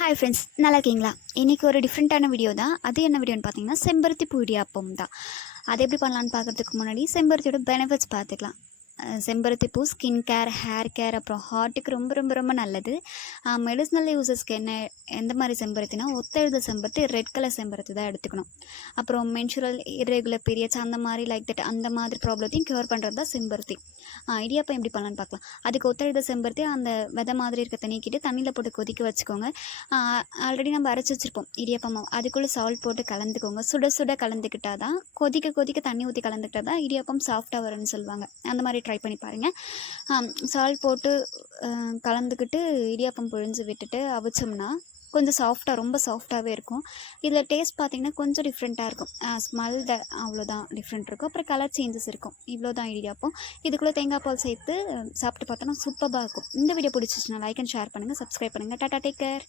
Hi friends, நல்லா இருக்கீங்களா? இன்றைக்கி ஒரு டிஃப்ரெண்ட்டான வீடியோ தான். அது என்ன வீடியோன்னு பார்த்தீங்கன்னா, செம்பருத்தி பூ இடியாப்பம் தான். அது எப்படி பண்ணலான்னு பார்க்குறதுக்கு முன்னாடி செம்பருத்தியோட பெனிஃபிட்ஸ் பார்த்துக்கலாம். செம்பருத்தி பூ ஸ்கின் கேர், ஹேர் கேர், அப்புறம் ஹார்ட்டுக்கு ரொம்ப ரொம்ப ரொம்ப நல்லது. மெடிசினல் யூசஸ்க்கு எந்த மாதிரி செம்பருத்தினா, ஒத்தெழுத செம்பருத்தி, ரெட் கலர் செம்பருத்தி தான் எடுத்துக்கணும். அப்புறம் மென்சுரல் இர்ரெகுலர் பீரியட்ஸ் அந்த மாதிரி அந்த மாதிரி ப்ராப்ளத்தையும் க்யூர் பண்ணுறது தான் செம்பருத்தி. இடியாப்பம் எப்படி பண்ணலான்னு பார்க்கலாம். அதுக்கு ஒத்தெழுத செம்பருத்தி அந்த விதை மாதிரி இருக்க நீக்கிட்டு தண்ணியில் போட்டு கொதிக்க வச்சுக்கோங்க. ஆல்ரெடி நம்ம அரைச்சி வச்சுருப்போம் இடியாப்பம் மாவு, அதுக்குள்ளே சால்ட் போட்டு கலந்துக்கோங்க. சுட சுட கலந்துக்கிட்டால் தான், கொதிக்க கொதிக்க தண்ணி ஊற்றி கலந்துக்கிட்டால் தான் இடியாப்பம் சாஃப்டாக வரும்னு சொல்லுவாங்க. அந்த மாதிரி ட்ரை பண்ணி பாருங்கள். சால்ட் போட்டு கலந்துக்கிட்டு இடியாப்பம் புழிஞ்சு விட்டுட்டு அவிச்சோம்னா கொஞ்சம் சாஃப்டாக, ரொம்ப சாஃப்டாகவே இருக்கும். இதில் டேஸ்ட் பார்த்திங்கன்னா கொஞ்சம் டிஃப்ரெண்ட்டாக இருக்கும். ஸ்மெல் அவ்வளோதான் டிஃப்ரெண்ட் இருக்கும். அப்புறம் கலர் சேஞ்சஸ் இருக்கும். இவ்வளோ தான் இடியாப்பம். இதுக்குள்ளே தேங்காய் பால் சேர்த்து சாப்பிட்டு பார்த்தோன்னா சூப்பராக இருக்கும். இந்த வீடியோ பிடிச்சிச்சுன்னா லைக் அண்ட் ஷேர் பண்ணுங்கள், சப்ஸ்கிரைப் பண்ணுங்கள். Tata, take care.